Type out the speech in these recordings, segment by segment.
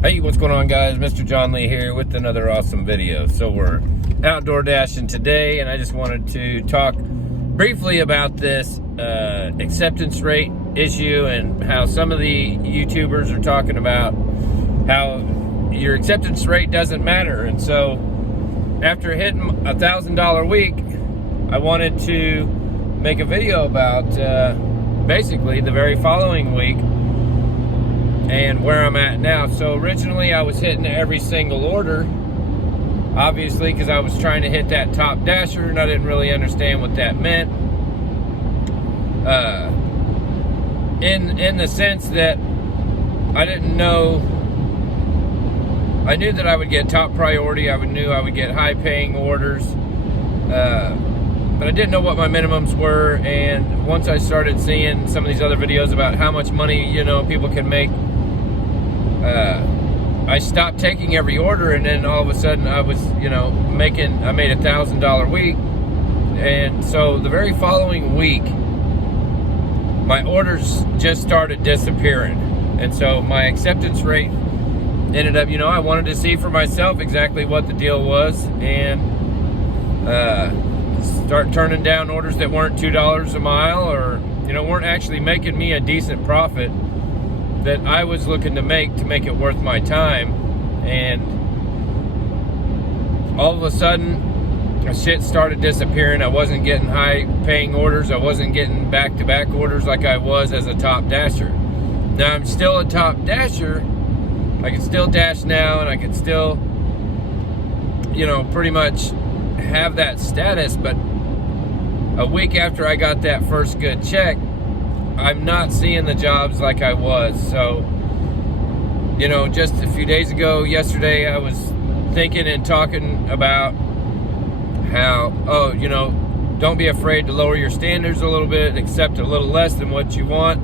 Hey, what's going on, guys? Mr. John Lee here with another awesome video. So we're outdoor dashing today, and I just wanted to talk briefly about this acceptance rate issue and how some of the YouTubers are talking about how your acceptance rate doesn't matter. And so after hitting $1,000 week, I wanted to make a video about basically the very following week and where I'm at now. So originally I was hitting every single order, obviously, because I was trying to hit that top dasher and I didn't really understand what that meant. In the sense that I didn't know, I knew that I would get top priority, knew I would get high paying orders, but I didn't know what my minimums were. And once I started seeing some of these other videos about how much money, people can make, I stopped taking every order, and then all of a sudden I was, I made $1,000 week. And so the very following week, my orders just started disappearing. And so my acceptance rate ended up, I wanted to see for myself exactly what the deal was, and start turning down orders that weren't $2 a mile, or, weren't actually making me a decent profit that I was looking to make it worth my time. And all of a sudden, shit started disappearing. I wasn't getting high paying orders. I wasn't getting back-to-back orders like I was as a top dasher. Now I'm still a top dasher. I can still dash now, and I can still, pretty much have that status. But a week after I got that first good check, I'm not seeing the jobs like I was. So, just a few days ago, yesterday, I was thinking and talking about how, don't be afraid to lower your standards a little bit, accept a little less than what you want.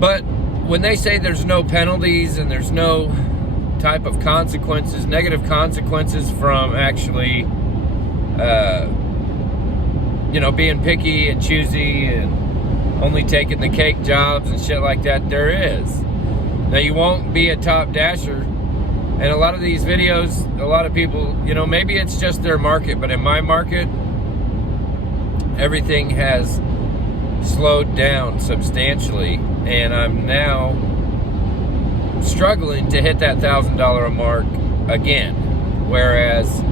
But when they say there's no penalties and there's no type of consequences, negative consequences from actually, being picky and choosy and only taking the cake jobs and shit like that, there is. Now, you won't be a top dasher. And a lot of these videos, a lot of people, maybe it's just their market, but in my market, everything has slowed down substantially. And I'm now struggling to hit that $1,000 mark again. Whereas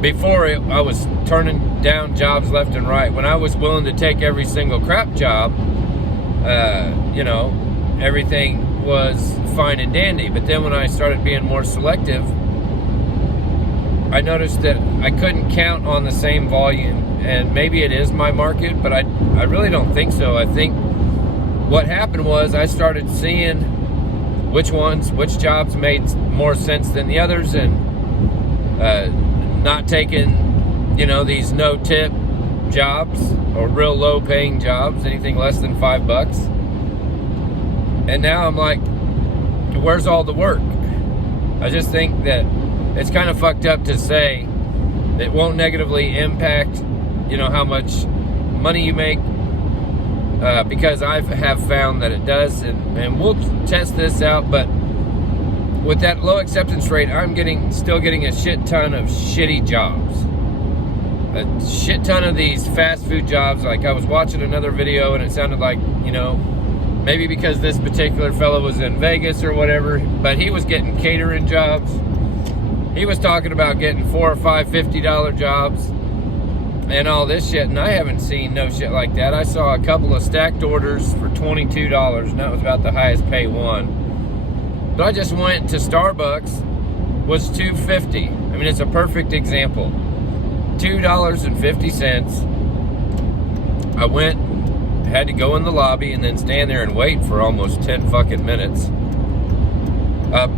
before, I was turning down jobs left and right. When I was willing to take every single crap job, everything was fine and dandy. But then when I started being more selective, I noticed that I couldn't count on the same volume. And maybe it is my market, but I really don't think so. I think what happened was I started seeing which jobs made more sense than the others, and not taking, these no-tip jobs or real low-paying jobs, anything less than $5. And now I'm like, where's all the work? I just think that it's kind of fucked up to say it won't negatively impact, how much money you make, because I have found that it does, and we'll test this out. But with that low acceptance rate, I'm still getting a shit ton of shitty jobs. A shit ton of these fast food jobs. Like, I was watching another video and it sounded like, maybe because this particular fellow was in Vegas or whatever, but he was getting catering jobs. He was talking about getting $4 or $5 $50 jobs and all this shit, and I haven't seen no shit like that. I saw a couple of stacked orders for $22, and that was about the highest pay one. But I just went to Starbucks, was $2.50. I mean, it's a perfect example. $2.50. I went, had to go in the lobby and then stand there and wait for almost 10 fucking minutes.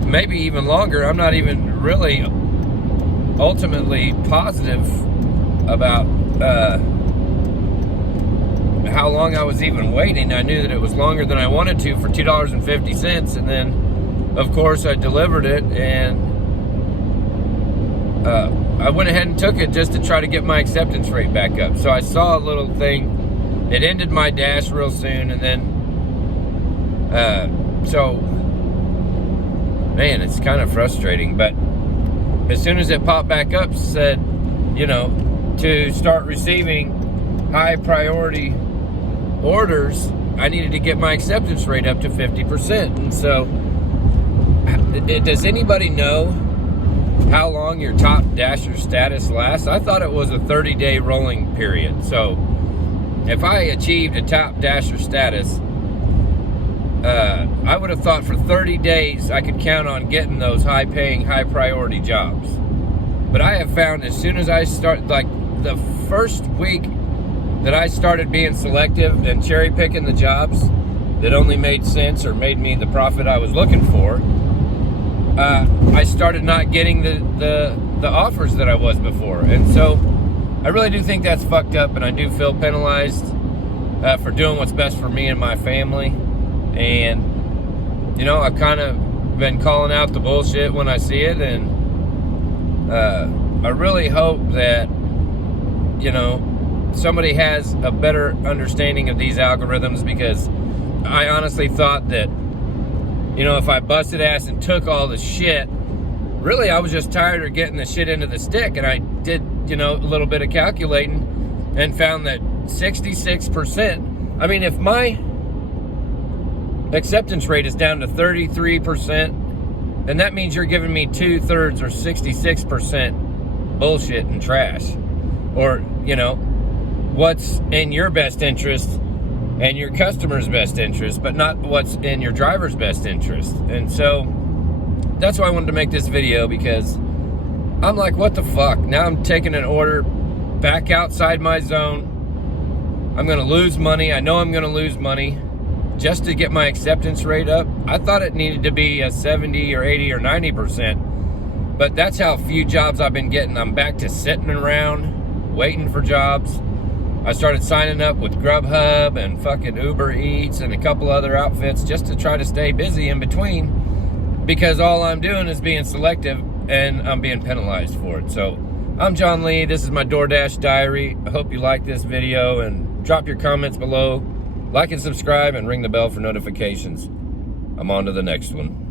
Maybe even longer. I'm not even really ultimately positive about how long I was even waiting. I knew that it was longer than I wanted to for $2.50, and then of course I delivered it, and I went ahead and took it just to try to get my acceptance rate back up. So I saw a little thing. It ended my dash real soon, and then so man, it's kind of frustrating. But as soon as it popped back up, said, you know, to start receiving high priority orders, I needed to get my acceptance rate up to 50%. And so, does anybody know how long your top dasher status lasts? I thought it was a 30-day rolling period. So if I achieved a top dasher status, I would have thought for 30 days I could count on getting those high-paying, high-priority jobs. But I have found as soon as I start, like the first week that I started being selective and cherry-picking the jobs that only made sense or made me the profit I was looking for, I started not getting the offers that I was before. And so I really do think that's fucked up, and I do feel penalized for doing what's best for me and my family. And, you know, I've kind of been calling out the bullshit when I see it, and I really hope that, you know, somebody has a better understanding of these algorithms, because I honestly thought that, you know, if I busted ass and took all the shit, really I was just tired of getting the shit into the stick. And I did, you know, a little bit of calculating and found that 66%, I mean, if my acceptance rate is down to 33%, then that means you're giving me 2/3 or 66% bullshit and trash. Or, you know, what's in your best interest and your customer's best interest, but not what's in your driver's best interest. And so that's why I wanted to make this video, because I'm like, what the fuck? Now I'm taking an order back outside my zone. I'm gonna lose money. I know I'm gonna lose money just to get my acceptance rate up. I thought it needed to be a 70 or 80 or 90%, but that's how few jobs I've been getting. I'm back to sitting around waiting for jobs. I started signing up with Grubhub and fucking Uber Eats and a couple other outfits just to try to stay busy in between, because all I'm doing is being selective and I'm being penalized for it. So I'm John Lee. This is my DoorDash diary. I hope you like this video, and drop your comments below. Like and subscribe and ring the bell for notifications. I'm on to the next one.